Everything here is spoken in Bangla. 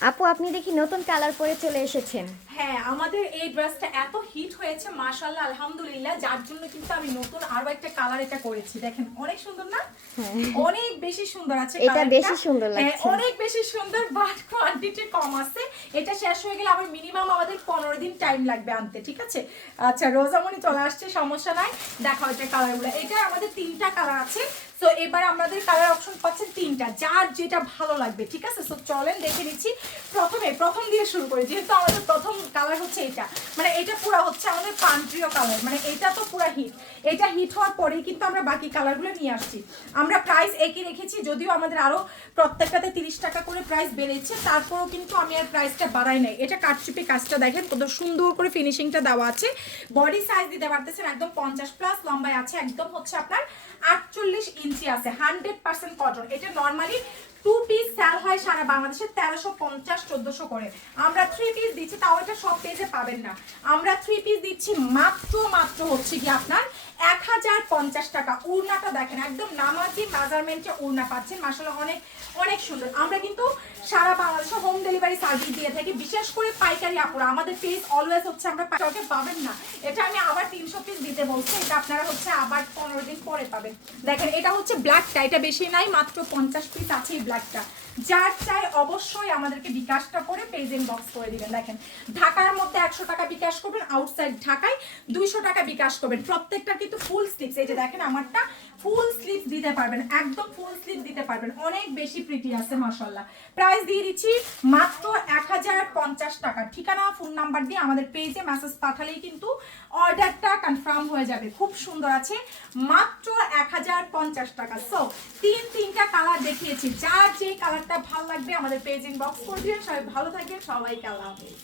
আপু আপনি দেখি নতুন কালার পরে চলে এসেছেন। হ্যাঁ, আমাদের এই ড্রেসটা এত হিট হয়েছে মাশাআল্লাহ আলহামদুলিল্লাহ, যার জন্য কিন্তু আমি নতুন আরো একটা কালার এটা করেছি। দেখেন অনেক সুন্দর না? হ্যাঁ, অনেক বেশি সুন্দর আছে এটা কালারটা। বেশি সুন্দর হ্যাঁ, লাগছে। অনেক বেশি সুন্দর, বাট কোয়ান্টিটি কম আছে। এটা শেষ হয়ে গেলে আবার মিনিমাম আমাদের 15 দিন টাইম লাগবে আনতে, ঠিক আছে? আচ্ছা, রোজামণি চলে আসছে, সমস্যা নাই। দেখাও এটা কালারগুলো। এটা আমাদের 3টা কালার আছে। সো এবার আমাদের কালার অপশন পাচ্ছেন 3টা, যার যেটা ভালো লাগবে, ঠিক আছে? সো চলেন দেখে নিচ্ছি। প্রথম দিয়ে শুরু করি, যেহেতু আমাদের প্রথম কালার হচ্ছে এটা। মানে এটা পুরো হচ্ছে আমাদের পান্ট্রিও কালার, মানে এটা তো পুরো হিট। এটা হিট হওয়ার পরেই কিন্তু আমরা বাকি কালারগুলো নিয়ে আসছি। আমরা প্রাইস একই রেখেছি, যদিও আমাদের আরো প্রত্যেকটাতে 30 টাকা করে প্রাইস বেড়েছে, তারপরেও কিন্তু আমি আর প্রাইসটা বাড়াই নাই। এটা কাটচুপি কাজটা দেখেন কত সুন্দর করে ফিনিশিংটা দেওয়া আছে। বডি সাইজ দিতে পারতেছেন একদম 50+ লম্বায় আছে, একদম হচ্ছে আপনার 48 ইঞ্চি আছে, 100% কটন। এটা নর্মালি 2 পিস সেল হয় সারা বাংলাদেশে 1350-1400 করে। আমরা 3 পিস দিচ্ছি, তাও এটা সব পেজে পাবেন না। আমরা 3 পিস দিচ্ছি মাত্র হচ্ছে কি আপনার 1050 টাকা। উড়নাটা দেখেন একদম নামাজি মেজারমেন্টে উড়না পাচ্ছেন, মাশাআল্লাহ অনেক অনেক সুন্দর। আমরা কিন্তু সারা বাংলাদেশে হোম ডেলিভারি সার্ভিস দিয়ে থাকি, বিশেষ করে পাইকারি আপুরা। আমাদের পেজ অলওয়েজ হচ্ছে আমরা কাউকে পাবেন না। এটা আমি আবার 300 পিস দিতে বলছি, এটা আপনারা হচ্ছে আবার 15 দিন পরে পাবেন। দেখেন এটা হচ্ছে ব্ল্যাকটা, এটা বেশি নাই, মাত্র 50 পিস আছে এই ব্ল্যাকটা। যার চাই অবশ্যই আমাদেরকে বিকাশটা করে পেজ ইনবক্স করে দিবেন। দেখেন ঢাকার মধ্যে 100 টাকা বিকাশ করবেন, আউটসাইড ঢাকায় 200 টাকা বিকাশ করবেন। প্রত্যেকটা কিন্তু ফুল স্লিভস, এই যে দেখেন আমারটা ফুল স্লিভস দিতে পারবেন, একদম ফুল স্লিভ দিতে পারবেন। অনেক বেশি প্রিটি আছে মাশাআল্লাহ। প্রাইস দিয়ে দিচ্ছি মাত্র 1050 টাকা। ঠিকানা ফোন নাম্বার দিয়ে আমাদের পেজে মেসেজ পাঠালেই কিন্তু অর্ডারটা কনফার্ম হয়ে যাবে। খুব সুন্দর আছে, মাত্র 1050 টাকা। সো তিনটা কালার দেখিয়েছি, যার যে কালারটা ভালো লাগবে আমাদের পেজ ইনবক্স করে দিবেন। সবাই ভালো থাকবেন, সবাইকে আল্লাহ হাফেজ।